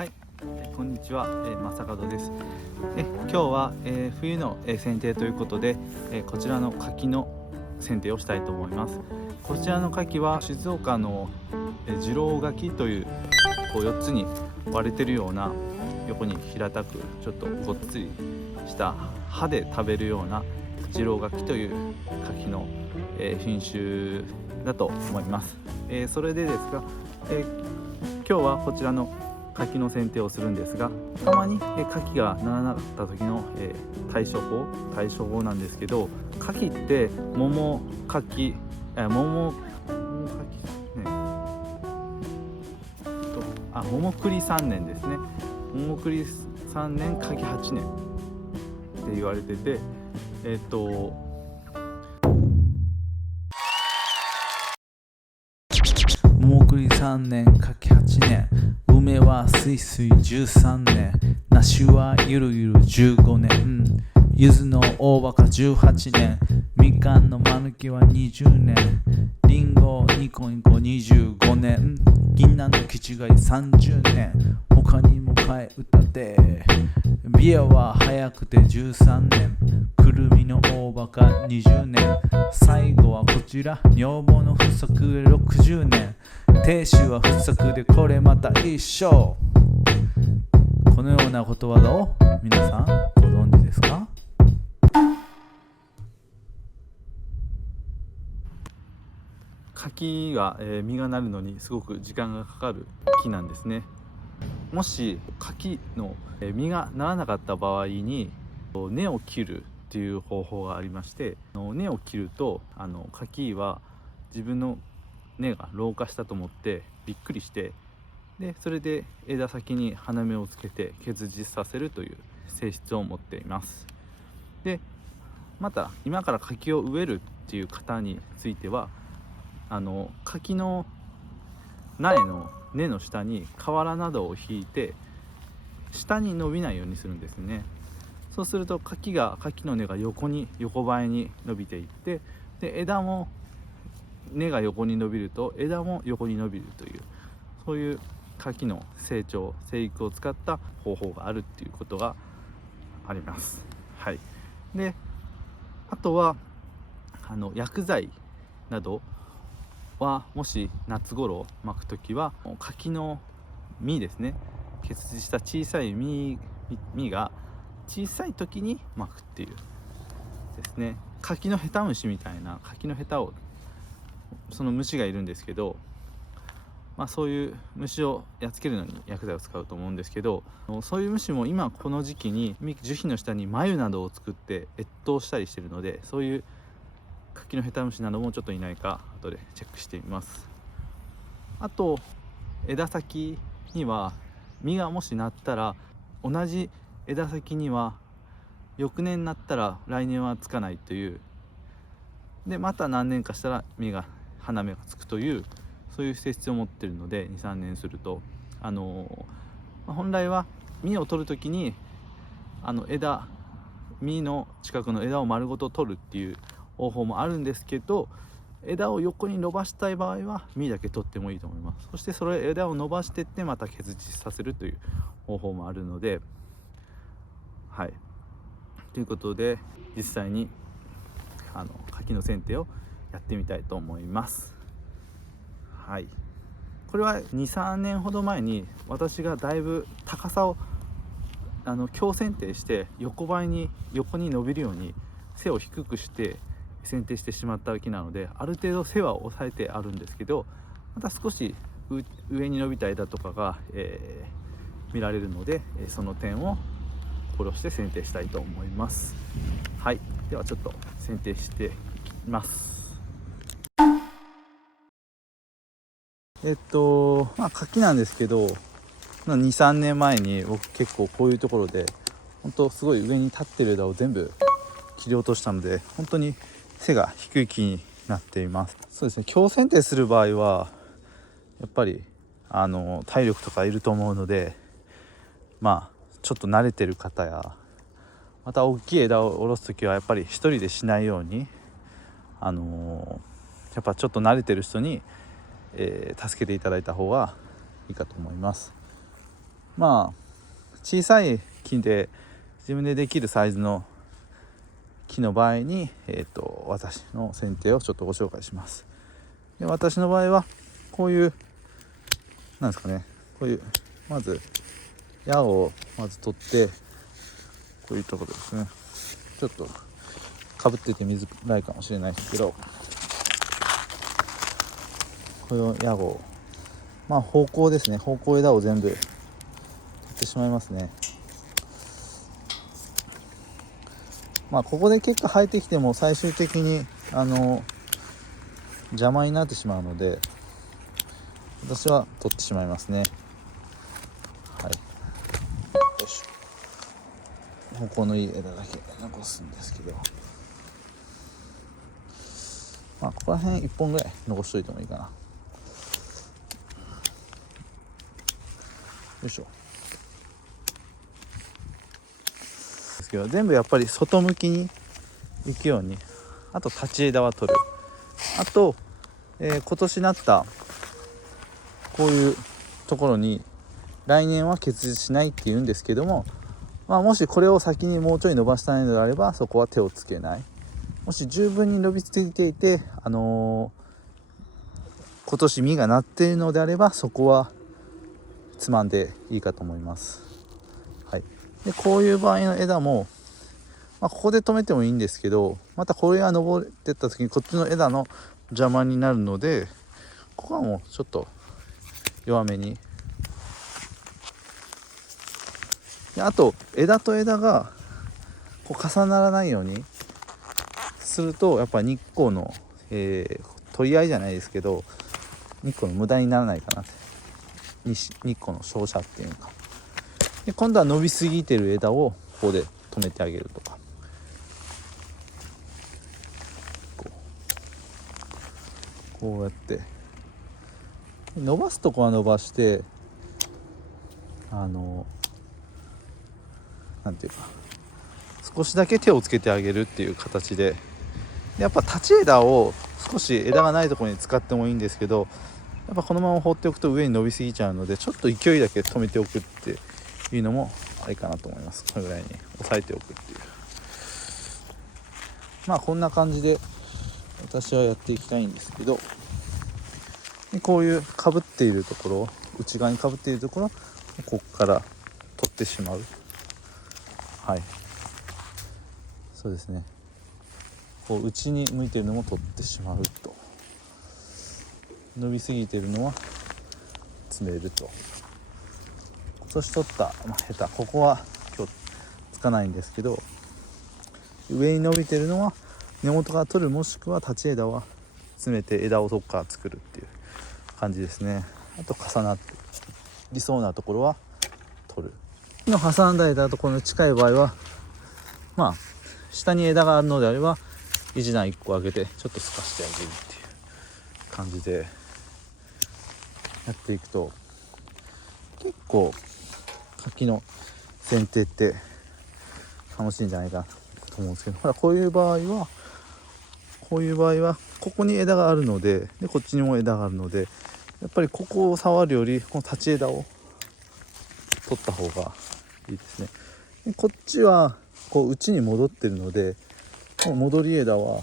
はい、こんにちは、正門です。今日は、冬の、剪定ということで、こちらの柿の剪定をしたいと思います。こちらの柿は静岡の、次郎柿という、4つに割れてるような横に平たくちょっとごっつりした歯で食べるような次郎柿という柿の、品種だと思います。それでですが、今日はこちらの柿の剪定をするんですが、たまに柿がならなかった時の対処法なんですけど、柿って桃柿ね桃栗3年ですね。桃栗3年柿8年って言われてて、桃栗3年柿8年、梅はすいすい13年、梨はゆるゆる15年、柚子の大葉か18年、みかんのまぬきは20年、りんごニコニコ25年、銀杏の気違い30年、他にも替え歌でビアは早くて13年、くるみの大葉か20年、最後はこちら女房の不足で60年、亭主は不足でこれまた一緒。このようなことわざを皆さんご存知ですか？柿が、実がなるのにすごく時間がかかる木なんですね。もし柿の実がならなかった場合に根を切るっていう方法がありまして、根を切ると柿は自分の根が老化したと思ってびっくりして、でそれで枝先に花芽をつけて結実させるという性質を持っています。でまた今から柿を植えるっていう方については、柿の苗の根の下に瓦などを引いて下に伸びないようにするんですね。そうすると柿の根が横ばいに伸びていって、で根が横に伸びると枝も横に伸びるという、そういう柿の生育を使った方法があるっていうことがあります。はい。であとは薬剤などはもし夏頃巻くときは柿の実ですね、結実した小さい実が小さい時に巻くっていうですね。柿のヘタ虫みたいな柿のヘタをその虫がいるんですけど、そういう虫をやっつけるのに薬剤を使うと思うんですけど、そういう虫も今この時期に樹皮の下に繭などを作って越冬したりしているので、そういう柿のヘタ虫などもちょっといないか後でチェックしてみます。あと枝先には実がもしなったら、同じ枝先には翌年になったら来年はつかないという、でまた何年かしたら花芽がつくという、そういう性質を持っているので 2,3 年すると本来は実を取るときに実の近くの枝を丸ごと取るっていう方法もあるんですけど、枝を横に伸ばしたい場合は実だけ取ってもいいと思います。そしてそれ枝を伸ばしていってまた結実させるという方法もあるので、はいということで実際に柿の剪定をやってみたいと思います。はい、これは 2,3 年ほど前に私がだいぶ高さを強剪定して横に伸びるように背を低くして剪定してしまった木なので、ある程度背は抑えてあるんですけど、また少し上に伸びた枝とかが、見られるので、その点を考慮して剪定したいと思います。はい、ではちょっと剪定していきます。柿なんですけど、2、3年前に僕結構こういうところで本当すごい上に立ってる枝を全部切り落としたので、本当に背が低い木になっています。そうですね、強剪定する場合はやっぱり体力とかいると思うので、ちょっと慣れてる方や、また大きい枝を下ろすときはやっぱり一人でしないようにやっぱちょっと慣れてる人に助けていただいた方がいいかと思います。まあ小さい木で自分でできるサイズの木の場合に、私の剪定をちょっとご紹介します。で私の場合はこういうなんですかね、こういうまず矢をまず取って、こういうところですね、ちょっとかぶってて見づらいかもしれないですけど、この矢を方向ですね、方向枝を全部取ってしまいますね。ここで結果生えてきても最終的に邪魔になってしまうので、私は取ってしまいますね。はい、よいしょ。方向のいい枝だけ残すんですけど、ここら辺1本ぐらい残しといてもいいかな。よいしょ。ですけど、全部やっぱり外向きに行くように、あと立ち枝は取る、あと、今年なったこういうところに来年は結実しないっていうんですけども、もしこれを先にもうちょい伸ばしたいのであれば、そこは手をつけない。もし十分に伸びついていて、今年実がなっているのであれば、そこはつまんでいいかと思います。はい、でこういう場合の枝も、ここで止めてもいいんですけど、またこれが登ってった時にこっちの枝の邪魔になるので、ここはもうちょっと弱めに。であと枝と枝がこう重ならないようにすると、やっぱ日光の、取り合いじゃないですけど、日光の無駄にならないかなって、日光の照射っていうのか。で今度は伸びすぎてる枝をここで止めてあげるとか、こうやって伸ばすとこは伸ばして、なんていうか、少しだけ手をつけてあげるっていう形で、やっぱ立ち枝を少し枝がないところに使ってもいいんですけど、やっぱこのまま放っておくと上に伸びすぎちゃうので、ちょっと勢いだけ止めておくっていうのもありかなと思います。これぐらいに押さえておくっていう、こんな感じで私はやっていきたいんですけど、でこういうかぶっているところ、内側にかぶっているところ、ここから取ってしまう。はい、そうですね。こう内に向いているのも取ってしまうと、伸びすぎているのは詰めると。今年取った、ヘタ、ここは今日つかないんですけど、上に伸びているのは根元から取る、もしくは立ち枝は詰めて枝をどっから作るっていう感じですね。あと重なって理想なところは取る。の挟んだ枝とこの近い場合は、下に枝があるのであれば一段1個上げてちょっと透かしてあげるっていう感じでやっていくと、結構柿の剪定って楽しいんじゃないかなと思うんですけど、こういう場合はここに枝があるので、こっちにも枝があるので、やっぱりここを触るよりこの立ち枝を取った方がいいですね。でこっちはこう内に戻ってるので、この戻り枝は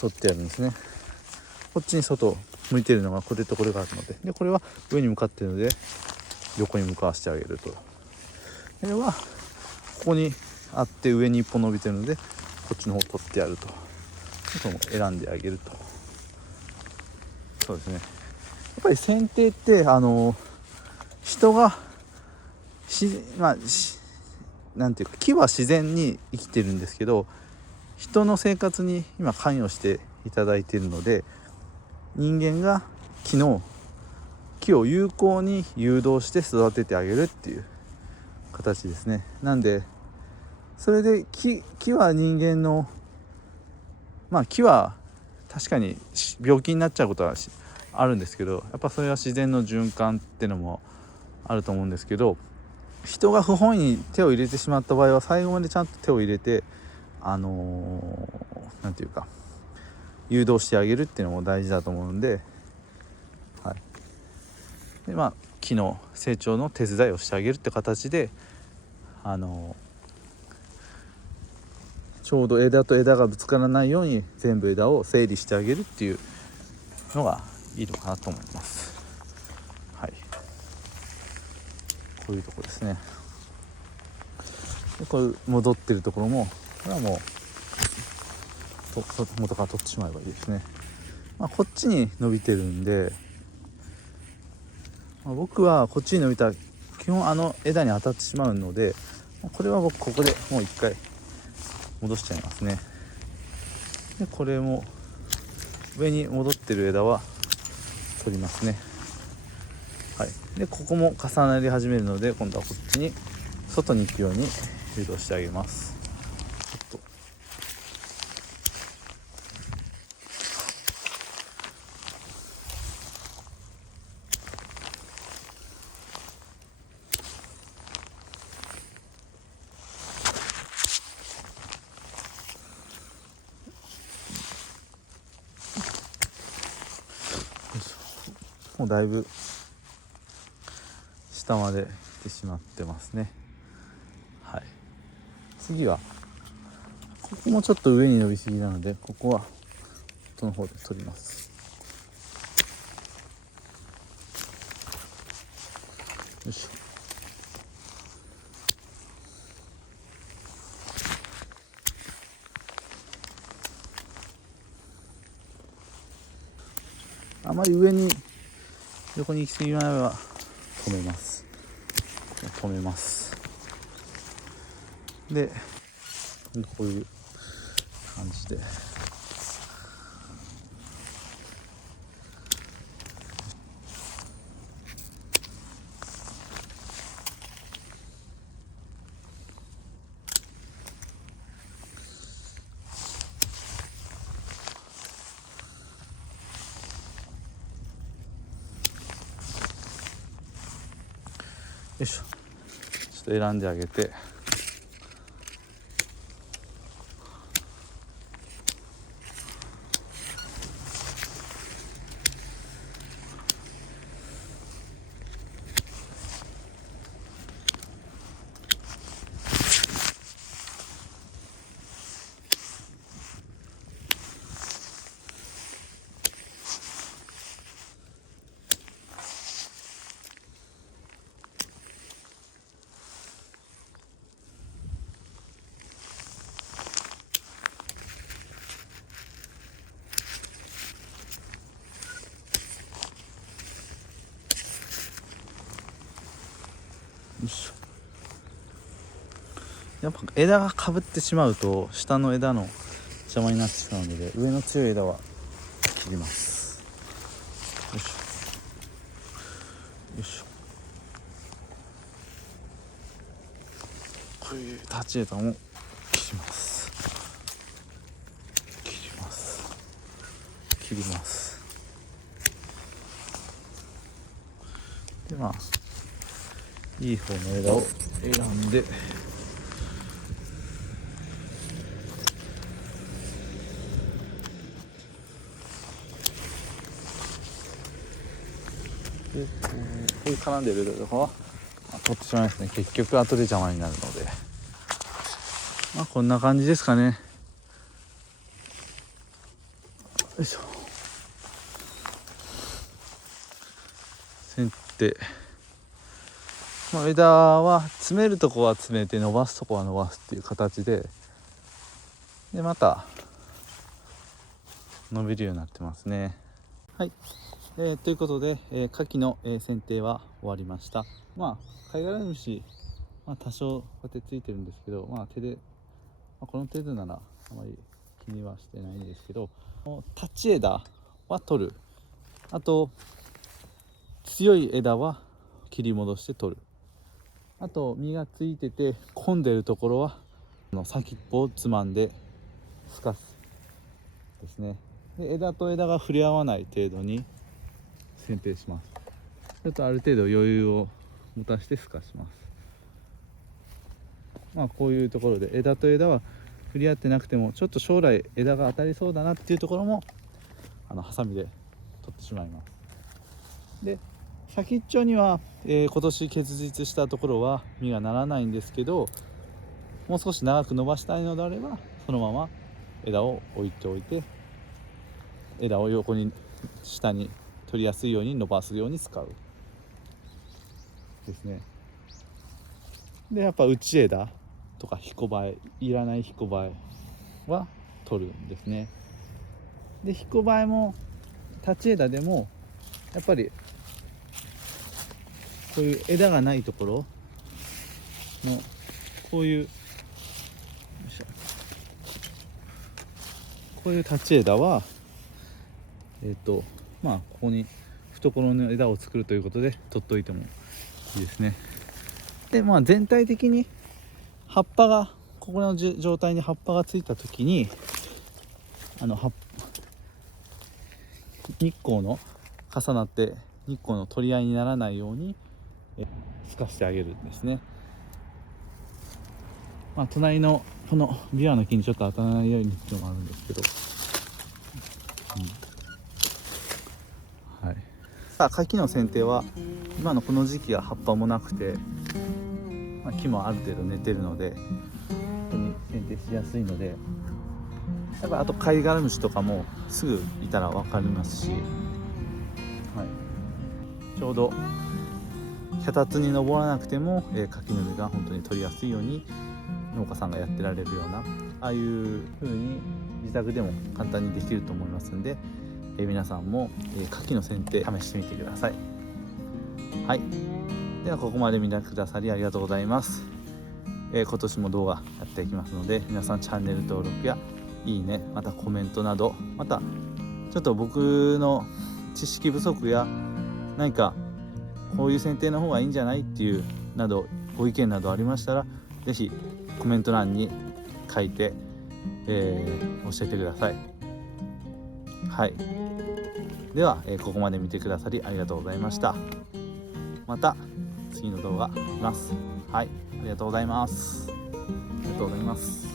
取ってやるんですね。こっちに外向いてるのがこれとこれがあるので、これは上に向かってるので横に向かわしてあげると。これはここにあって上に一本伸びてるのでこっちの方を取ってやると。これも選んであげると。そうですね。やっぱり剪定って人がなんていうか、木は自然に生きてるんですけど、人の生活に今関与していただいているので、人間が木を有効に誘導して育ててあげるっていう形ですね。なんでそれで木は人間の木は確かに病気になっちゃうことはあるんですけど、やっぱそれは自然の循環っていうのもあると思うんですけど、人が不本意に手を入れてしまった場合は最後までちゃんと手を入れてなんていうか誘導してあげるっていうのも大事だと思うんで、はい。で木の成長の手伝いをしてあげるって形でちょうど枝と枝がぶつからないように全部枝を整理してあげるっていうのがいいのかなと思います。はい、こういうとこですね。でこういう戻ってるところもこれはもう元から取ってしまえばいいですね。こっちに伸びてるんで、僕はこっちに伸びたら基本枝に当たってしまうので、これは僕ここでもう一回戻しちゃいますね。でこれも上に戻ってる枝は取りますね。はい、でここも重なり始めるので、今度はこっちに外に行くように誘導してあげます。ちょっともうだいぶ下まで来てしまってますね。はい、次はここもちょっと上に伸びすぎなので、ここはこの方で取ります。よいしょ。あまり上に横に行き過ぎないは止めます。でこういう感じでよいしょ。ちょっと選んであげて、よいしょ。やっぱ枝がかぶってしまうと下の枝の邪魔になってしまうので、上の強い枝は切ります。よいしょよいしょ。こういう立ち枝も切りますでいい方の枝を選んで、こういう絡んでる枝とかは取ってしまいますね。結局後で邪魔になるので、こんな感じですかね。よいしょ。剪定、枝は詰めるとこは詰めて伸ばすとこは伸ばすっていう形でまた伸びるようになってますね。はい、ということで、牡蠣の、剪定は終わりました。貝殻虫、多少こうやってついてるんですけど、手で、この程度ならあまり気にはしてないんですけど、立ち枝は取る、あと強い枝は切り戻して取る、あと実がついてて混んでるところは先っぽをつまんですかすですね。で枝と枝が触れ合わない程度に剪定します。ちょっとある程度余裕を持たせてすかします。こういうところで枝と枝は触れ合ってなくても、ちょっと将来枝が当たりそうだなっていうところもハサミで取ってしまいます。で先っちょには、今年結実したところは実がならないんですけど、もう少し長く伸ばしたいのであればそのまま枝を置いておいて、枝を横に下に取りやすいように伸ばすように使うですね。でやっぱ内枝とかひこばえ、いらないひこばえは取るんですね。でひこばえも立ち枝でもやっぱりこういう枝がないところのこういう立ち枝はここに懐の枝を作るということで取っといてもいいですね。で全体的に葉っぱがここの状態に葉っぱがついた時に日光の重なって日光の取り合いにならないように透かしてあげるんですね。隣のこのビワの木にちょっと当たらないようにっていうのもあるんですけど、はい。さあ柿の剪定は今のこの時期は葉っぱもなくて、木もある程度寝てるので本当に剪定しやすいので、やっぱあと貝殻虫とかもすぐいたら分かりますし、はい、ちょうど脚立に登らなくても、柿の実が本当に取りやすいように農家さんがやってられるような、ああいう風に自宅でも簡単にできると思いますんで、皆さんも、柿の剪定試してみてください。はい、ではここまで見てくださりありがとうございます。今年も動画やっていきますので、皆さんチャンネル登録やいいね、またコメントなど、またちょっと僕の知識不足や何かこういう剪定の方がいいんじゃないっていうなどご意見などありましたら、ぜひコメント欄に書いて、教えてください。はい、では、ここまで見てくださりありがとうございました。また次の動画見ます。はい、ありがとうございます。ありがとうございます。